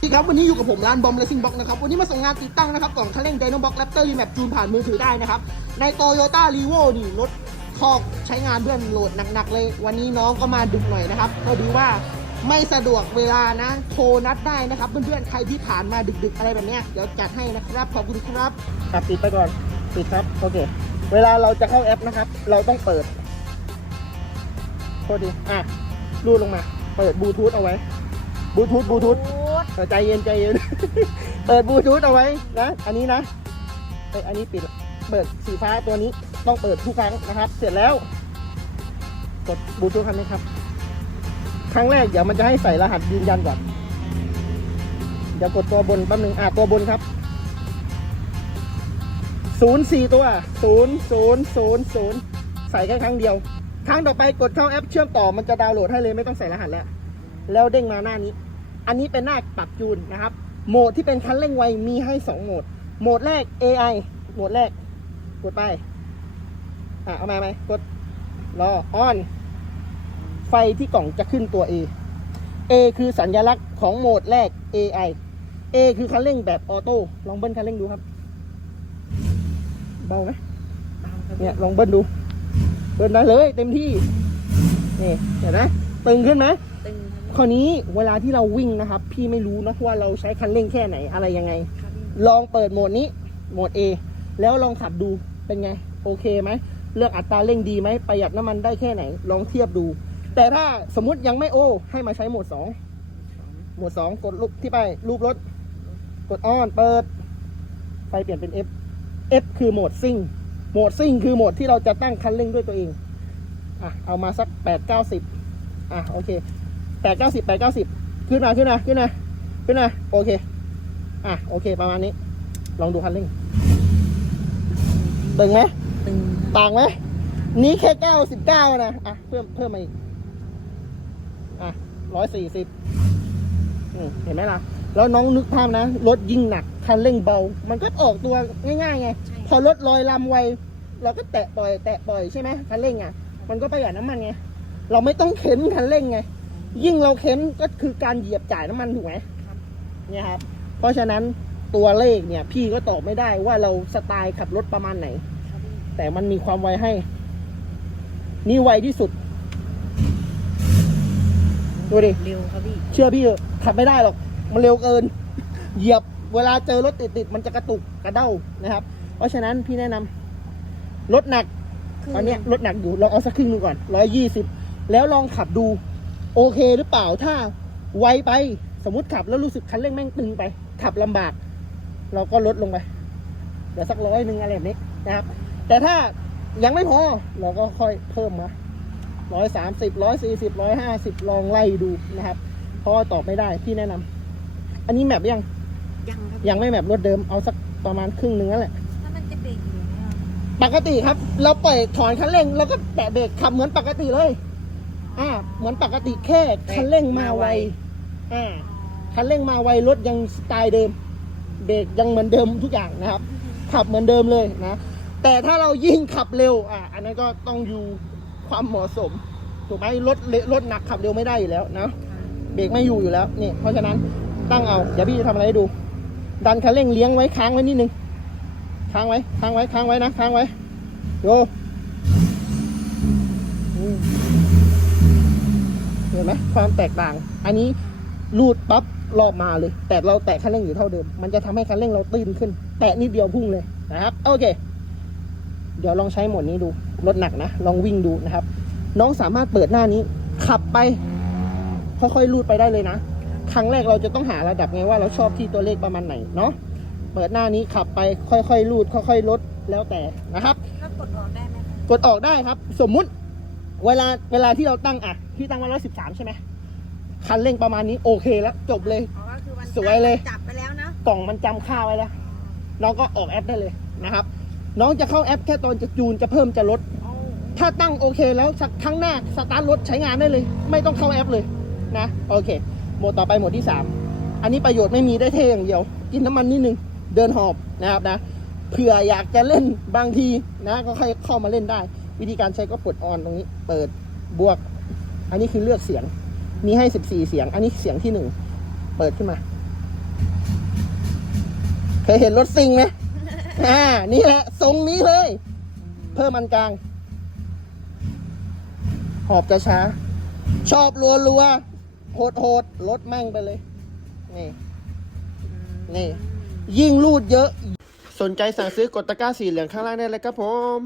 สวัสดีครับวันนี้อยู่กับผมร้านบอมเลสซิ่งบ็อกนะครับวันนี้มาส่งงานติดตั้งนะครับกล่องคันเร่งไดโนบ็อกแรปเตอร์รีแมปจูนผ่านมือถือได้นะครับในโตโยต้ารีโวนี่รถคอกใช้งานเพื่อนโหลดหนักๆเลย วันนี้น้องก็มาดึกหน่อยนะครับก็ดูว่าไม่สะดวกเวลานะโทรนัดได้นะครับเพื่อนๆใครที่ผ่านมาดึกๆอะไรแบบนี้เดี๋ยวจัดให้นะครับขอบคุณครับครับปิดไปก่อนปิดครับโอเค เวลาเราจะเข้าแอปนะครับ เราต้องเปิดโทษดีอะรูดลงมา เปิดบลูทูธเอาไว้บลูทูธบลูทูธ เออใจเย็นใจเย็น เปิดบลูทูธเอาไว้นะ อันนี้นะเอยอันนี้ปิด เปิดสีฟ้าตัวนี้ต้องเปิดทุกครั้งนะครับ เสร็จแล้ว กดบลูทูธครั้งนี้ครับ ครั้งแรกเดี๋ยวมันจะให้ใส่รหัสยืนยันก่อน เดี๋ยวกดตัวบนแป๊บนึงอะตัวบนครับศูนย์สี่ตัวศูนย์ศูนย์ศูนย์ศูนย์ใส่แค่ครั้งเดียว ครั้งต่อไปกดเข้าแอปเชื่อมต่อมันจะดาวน์โหลดให้เลยไม่ต้องใส่รหัสแล้ว แล้วเด้งมาหน้านี้ อันนี้เป็นหน้าปรับจูนนะครับ โหมดที่เป็นคันเร่งไวมีให้ 2 โหมด โหมดแรก AI โหมดแรก กดไป อะเอามาไหมกดรอออนไฟที่กล่องจะขึ้นตัว A A คือสัญลักษณ์ของโหมดแรก AI A คือคันเร่งแบบออโต้ลองเบิ้ลคันเร่งดูครับเบาไหมเนี่ยลองเบิ้ลดู เบิ้ลได้เลย เต็มที่นี่เห็นไหมตึงขึ้นไหมตึง คราวนี้เวลาที่เราวิ่งนะครับ พี่ไม่รู้นะว่าเราใช้คันเร่งแค่ไหนอะไรยังไง ลองเปิดโหมดนี้โหมด A แล้วลองขับดูเป็นไง โอเคไหมเลือกอัตราเร่งดีไหมประหยัดน้ำมันได้แค่ไหน ลองเทียบดู แต่ถ้าสมมติยังไม่โอ ให้มาใช้โหมด 2 โหมด 2 กดรูปที่ไปรูปรถ กดออนเปิด ไฟเปลี่ยนเป็น F F คือโหมดซิ่งโหมดซิ่งคือโหมดที่เราจะตั้งคันเร่งด้วยตัวเองอะเอามาสัก 8 9 0อะโอเค แปดเก้าสิบแปดเก้าสิบขึ้นมาขึ้นมาขึ้นมาขึ้นมาโอเค อะโอเคประมาณนี้ ลองดูคันเร่งตึงไหมตึงต่างไหมนี้แค่เก้าสิบเก้านะอะเพิ่มเพิ่มมาอีกอะร้อยสี่สิบเห็นไหมล่ะ แล้วน้องนึกภาพนะ รถยิ่งหนัก คันเร่งเบา มันก็ออกตัวง่ายๆไงใช่พอรถลอยลำไว เราก็แตะปล่อย แตะปล่อยใช่ไหมคันเร่งอะ มันก็ประหยัดน้ำมันไง เราไม่ต้องเข็นคันเร่งไง ยิ่งเราเข็นก็คือการเหยียบจ่ายน้ำมันถูกไหมครับเนี่ยครับ เพราะฉะนั้นตัวเลขเนี่ย พี่ก็ตอบไม่ได้ว่าเราสไตล์ขับรถประมาณไหนครับพี่แต่มันมีความไวให้ นี่ไวที่สุด ดูดิ เร็วครับพี่ เชื่อพี่เถอะขับไม่ได้หรอก มันเร็วเกิน เหยียบเวลาเจอรถติดๆมันจะกระตุกกระเด้านะครับ เพราะฉะนั้นพี่แนะนำรถหนักตอนเนี้ยรถหนักอยู่ลองเอาสักครึ่งหนึงก่อนร้อยยี่สิบแล้วลองขับดู โอเคหรือเปล่าถ้าไวไปสมมติขับแล้วรู้สึกคันเร่งแม่งตึงไป ขับลำบาก เราก็ลดลงไปเดี๋ยวสักร้อยหนึ่งอะไรแบบนี้นะครับ แต่ถ้ายังไม่พอเราก็ค่อยเพิ่มมาร้อยสามสิบร้อยสี่สิบร้อยห้าสิบลองไล่ดูนะครับ เพราะว่าตอบไม่ได้พี่แนะนำอันนี้แมปยัง ยังครับยังไม่แมปรถเดิมเอาสักประมาณครึ่งหนึ่งนั่นแหละถ้ามันจะเบรกอยู่ไหมอะปกติครับ เราปล่อยถอนคันเร่งแล้วก็แตะเบรกขับเหมือนปกติเลย อ่าเหมือนปกติแค่คันเร่งมาไวอ่าคันเร่งมาไวรถยังสไตล์เดิม เบรกยังเหมือนเดิมทุกอย่างนะครับ ขับเหมือนเดิมเลยนะ แต่ถ้าเรายิ่งขับเร็วอ่าอันนั้นก็ต้องอยู่ความเหมาะสมถูกไหมรถเละรถหนักขับเร็วไม่ได้อยู่แล้วนะเบรกไม่อยู่อยู่แล้วนี่เพราะฉะนั้นตั้งเอาเดี๋ยวพี่จะทำอะไรให้ดู ดันคันเร่งเลี้ยงไว้ค้างไว้นิดนึงค้างไว้ค้างไว้ค้างไว้นะค้างไว้โยอืมเห็นไหมความแตกต่าง อันนี้รูดปั๊บรอบมาเลย แต่เราแตะคันเร่งอยู่เท่าเดิม มันจะทำให้คันเร่งเราตื้นขึ้น แตะนิดเดียวพุ่งเลยนะครับ โอเค เดี๋ยวลองใช้โหมดนี้ดู รถหนักนะ ลองวิ่งดูนะครับ น้องสามารถเปิดหน้านี้ ขับไป ค่อยๆ รูดไปได้เลยนะ ครั้งแรกเราจะต้องหาระดับไงว่าเราชอบที่ตัวเลขประมาณไหนเนาะ เปิดหน้านี้ขับไปค่อยๆ รูด ค่อย ๆ ลดแล้วแต่นะครับแล้วกดออกได้ไหมคะกดออกได้ครับ สมมุติ เวลาเวลาที่เราตั้งอะที่ตั้งไว้ร้อยสิบสามใช่ไหมคันเร่งประมาณนี้โอเคแล้ว จบเลย อ๋อก็คือมันสวยเลย จับไปแล้วนะกล่องมันจำค่าไว้แล้ว น้องก็ออกแอปได้เลยนะครับ น้องจะเข้าแอปแค่ตอนจะจูนจะเพิ่มจะลด โอ้ถ้าตั้งโอเคแล้วสักครั้งหน้าสตาร์ทรถใช้งานได้เลย ไม่ต้องเข้าแอปเลยนะโอเคโหมดต่อไปโหมดที่ 3 อันนี้ประโยชน์ไม่มีได้เท่อย่างเดียว กินน้ำมันนิดนึง เดินหอบนะครับนะเผื่ออยากจะเล่นบางทีนะก็ค่อยเข้ามาเล่นได้ วิธีการใช้ก็กดออนตรงนี้ เปิดบวก อันนี้คือเลือกเสียง มีให้ 14 เสียง อันนี้เสียงที่1เปิดขึ้นมา เคยเห็นรถซิงไหมอ่า นี่แหละทรงนี้เลย เพิ่มอันกลาง หอบจะช้า ชอบรัวรัวโหดโหดๆลดแม่งไปเลย นี่ นี่ ยิ่งรูดเยอะ สนใจสั่งซื้อกดตะกร้าสีเหลืองข้างล่างได้เลยครับผม